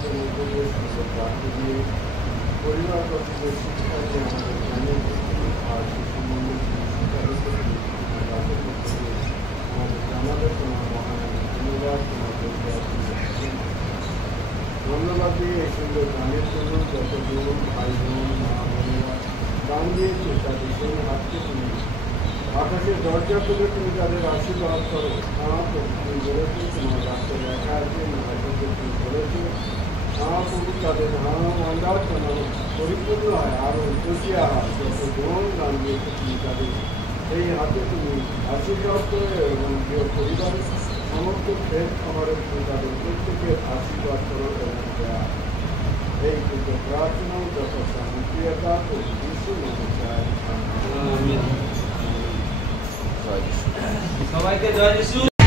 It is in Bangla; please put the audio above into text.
মাসের মধ্যে দিয়ে সুন্দর রাখতে দিয়ে পরিবারগত যে শিক্ষা দিয়ে আমাদের জ্ঞানের ভিত্তি আর সে সম্বন্ধে শিক্ষা রাখতে দিয়ে আমাদের আমাদের তোমার মহান ধন্যবাদ তোমার ধন্যবাদ দিয়ে এই সুন্দর গানের জন্য যত বোন ভাই বোন মা বোনেরা গান দিয়েছে তাদের সেই হাতকে তুমি আকাশের দরজা খুলে তুমি তাদের আশীর্বাদ করো। তুমি বলেছো তোমার রাস্তায় লেখা আছে তুমি বলেছো প্রভু তাদের অন্দাজ যেন পরিপূর্ণ হয় আরও খুশিয়া হয় যত বোন গান দিয়েছে তুমি তাদের এই হাতে তুমি আশীর্বাদ করে এবং প্রিয় পরিবারের সমস্ত ফের খাবারের তাদের প্রত্যেকের আশীর্বাদ করো এবং দেয়া এই কিন্তু প্রার্থনা যত শান্তিতা ও যিশু নামে চাই। সবাইকে জয় যিশু।